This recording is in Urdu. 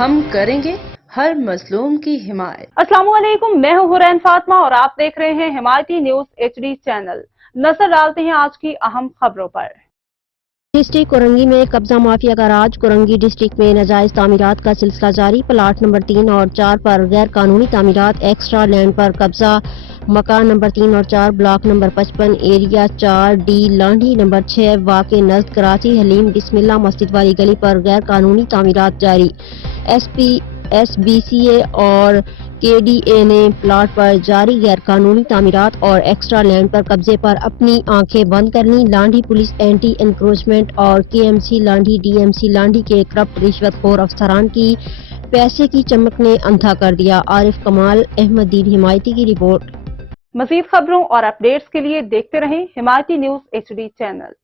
ہم کریں گے ہر مظلوم کی حمایت۔ السلام علیکم، میں ہوں حرین فاطمہ اور آپ دیکھ رہے ہیں حمایتی نیوز HD چینل۔ نظر ڈالتے ہیں آج کی اہم خبروں پر۔ ڈسٹرکٹ کورنگی میں قبضہ مافیا کا راج۔ کورنگی ڈسٹرکٹ میں ناجائز تعمیرات کا سلسلہ جاری۔ پلاٹ نمبر 3 اور 4 پر غیر قانونی تعمیرات، ایکسٹرا لینڈ پر قبضہ۔ مکان نمبر 3 اور 4 block number 55 area 4D Landhi number 6 واقع نزد کراچی حلیم بسم اللہ مسجد والی گلی پر غیر قانونی تعمیرات جاری۔ SBCA اور KDA نے پلاٹ پر جاری غیر قانونی تعمیرات اور ایکسٹرا لینڈ پر قبضے پر اپنی آنکھیں بند کر لیں۔ لانڈھی پولیس اینٹی انکروچمنٹ اور KMC لانڈھی DMC لانڈھی کے کرپٹ رشوت خور افسران کی پیسے کی چمک نے اندھا کر دیا۔ عارف کمال احمد دین حمایتی کی رپورٹ۔ مزید خبروں اور اپڈیٹس کے لیے دیکھتے رہیں حمایتی نیوز HD چینل۔